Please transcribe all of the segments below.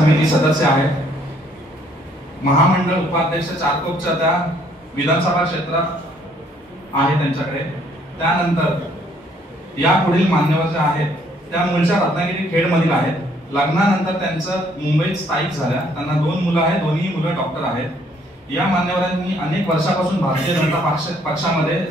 समिती सदस्य आहेत, महामंडळ उपाध्यक्ष चारकोपच्या त्या विधानसभा क्षेत्रात आहे त्यांच्याकडे। त्यानंतर या पुढील मान्यवर जे आहेत त्या मूळच्या रत्नागिरी खेड मधील आहेत। लग्नानंतर त्यांचं मुंबईत स्थायिक झाल्या। त्यांना 2 मुलं आहेत, दोन्ही मुलं डॉक्टर आहेत। या मान्यवरांनी अनेक वर्षापासून भारतीय जनता पक्षामध्ये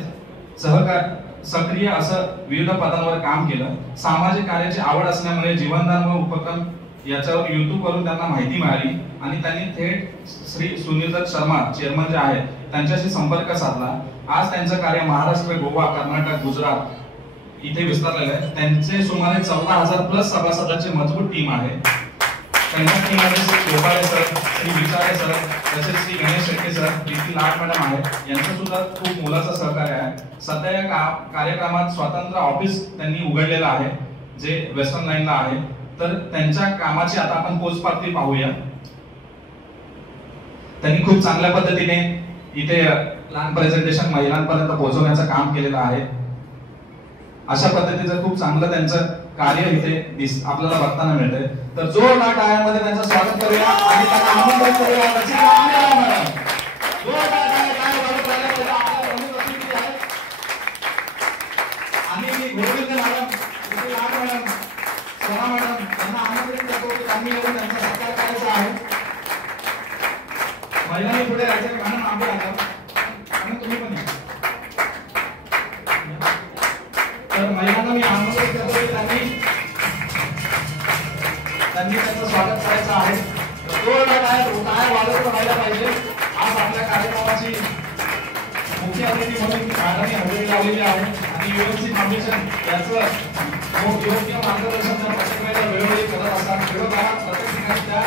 सक्रिय असं विविध पदांवर काम केलं। सामाजिक कार्याची आवड असल्यामुळे जीवनदान व उपक्रम याच्यावर युट्यूब वरून त्यांना माहिती मिळाली आणि त्यांनी थेट श्री सुनील शर्मा चेअरमन जे आहेत त्यांच्याशी संपर्क साधला। आज त्यांचं कार्य महाराष्ट्र, गोवा, कर्नाटक, गुजरात इथे विस्तारलेलं आहे। त्यांचे सुमारे 14,000 प्लस सभासदांची मजबूत टीम आहे। त्यांच्या टीममध्ये श्री गोपाळे सर, श्री विचारे सर, तसेच श्री गणेश शेट्टी सर, प्रीती लाड मॅडम आहेत। यांचं सुद्धा खूप मोलाचं सहकार्य आहे। सध्या या कार्यक्रमात स्वतंत्र ऑफिस त्यांनी उघडलेलं आहे जे वेस्टर्न लाईनला आहे। तर त्यांच्या कामाची आता आपण पोचपावती पाहूया। त्यांनी खूप चांगल्या पद्धतीने इथे लहान प्रेझेंटेशन महिलांपर्यंत पोहोचवण्याचं काम केलेलं आहे। अशा पद्धतीचं खूप चांगलं त्यांचं कार्य इथे आपल्याला बघताना मिळतंय। तर जोरदार टाळ्यांमध्ये त्यांचं स्वागत करूया आणि त्यांना आमंत्रित करूया। आणि गोविंद मॅडम, लाड मॅडम, सोना मॅडम यांना आमंत्रित करतो की त्यांनी येऊन त्यांचा सत्कार करायचा आहे। महिलांनी पुढे राहायचं, मॅडम मागे राहायचं आणि तुम्ही पण या। तर महिलांना मी आमंत्रित करतो की त्यांनी त्यांचं स्वागत करायचं आहे। जोरदार टाळ्या वाजवत राहायला पाहिजे। आज आपल्या कार्यक्रमाची मुख्य अतिथी म्हणून मॅडमने हजेरी लावलेली आहे आणि युएमसी फाउंडेशन याचं योग्य मार्गदर्शन प्रत्येक वेळेला वेळोवेळी करत असतात। प्रत्येक ठिकाणी त्या